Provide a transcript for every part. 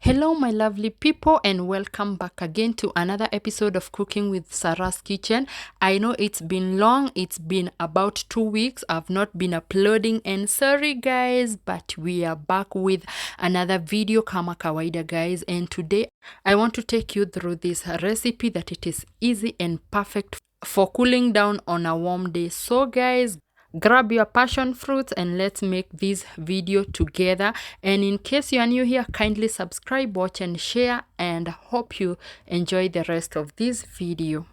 Hello, my lovely people, and welcome back again to another episode of Cooking with Sarah's Kitchen. I know it's been long, it's been about 2 weeks. I've not been uploading, and sorry, guys, but we are back with another video kama kawaida, guys. And today I want to take you through this recipe that it is easy and perfect for cooling down on a warm day. So, guys, grab your passion fruits and let's make this video together. And in case you are new here, kindly subscribe, watch and share, and hope you enjoy the rest of this video.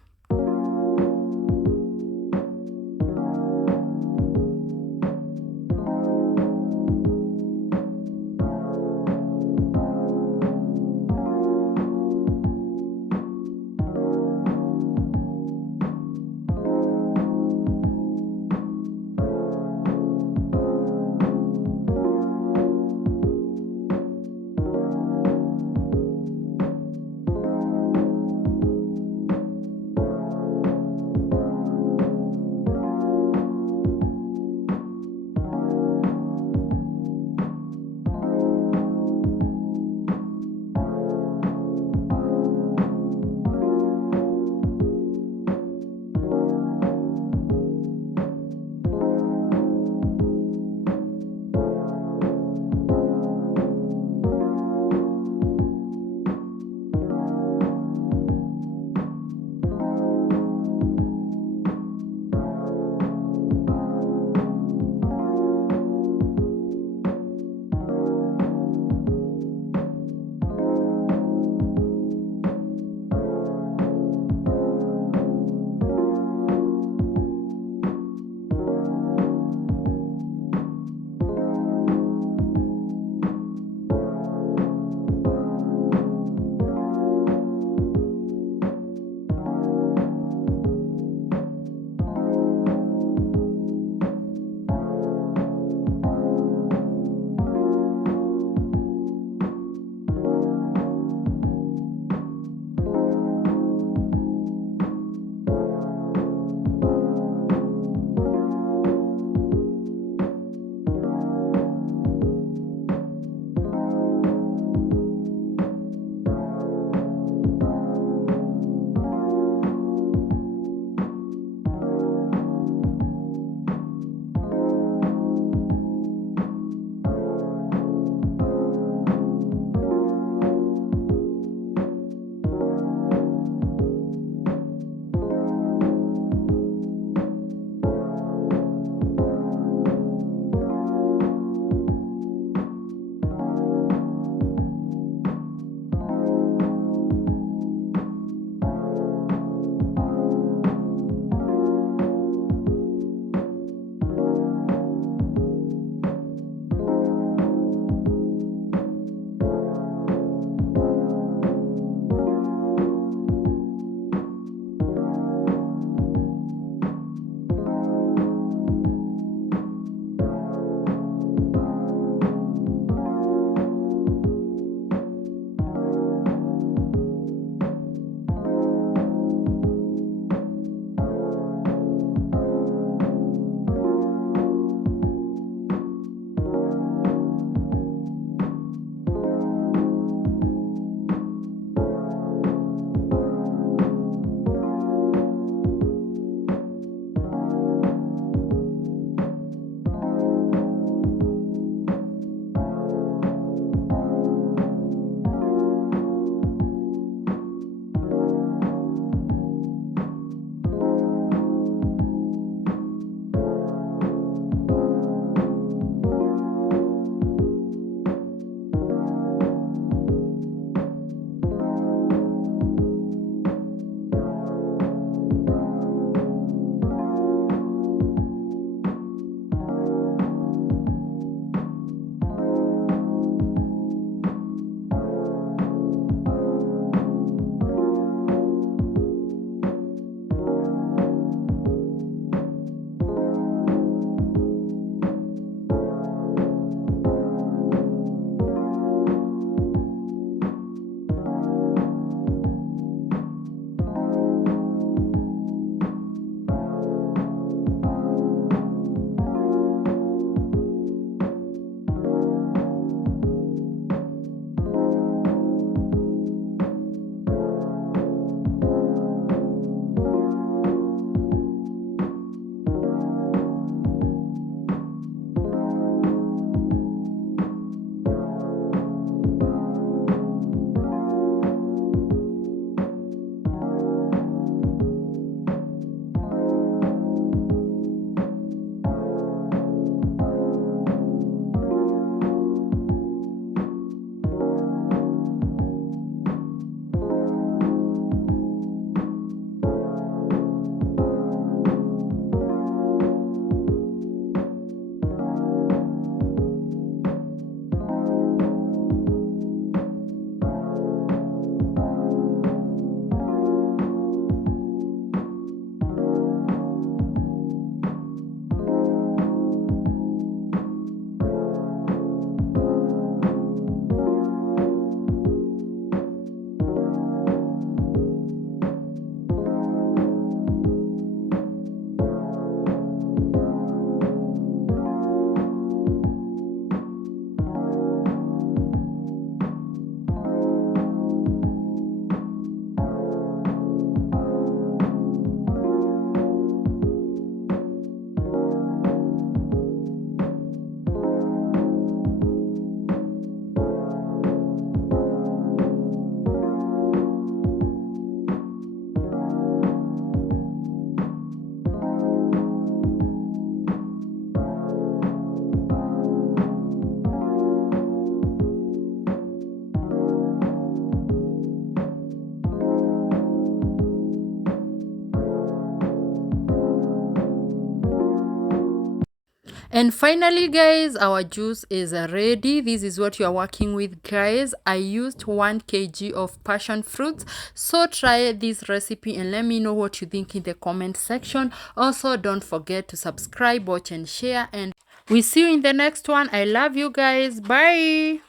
And finally, guys, our juice is ready. This is what you are working with, guys. I used 1 kg of passion fruits. So try this recipe and let me know what you think in the comment section. Also, don't forget to subscribe, watch and share, and we see you in the next one. I love you guys. Bye.